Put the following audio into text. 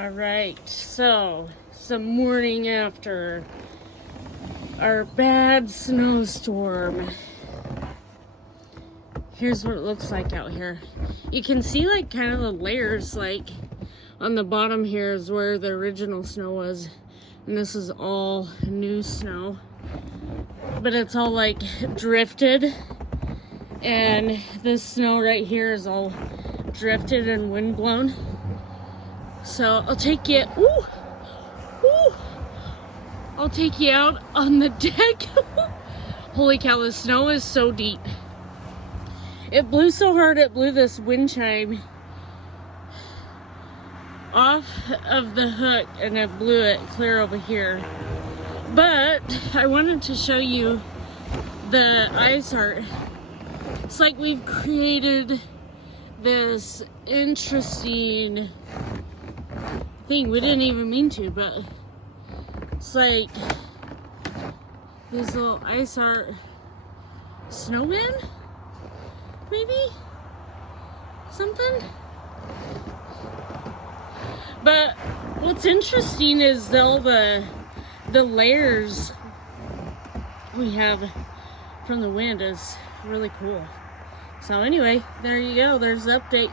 All right, so some morning after our bad snowstorm. Here's what it looks like out here. You can see like kind of the layers, like on the bottom here is where the original snow was, and this is all new snow, but it's all like drifted, and this snow right here is all drifted and windblown. So I'll take you, I'll take you out on the deck. Holy cow, the snow is so deep. It blew so hard, it blew this wind chime off of the hook and it blew it clear over here. But I wanted to show you the ice art. It's like we've created this interesting thing. We didn't even mean to, but it's like these little ice art snowmen, maybe something. But what's interesting is all the layers we have from the wind is really cool. So anyway, there you go. There's the update.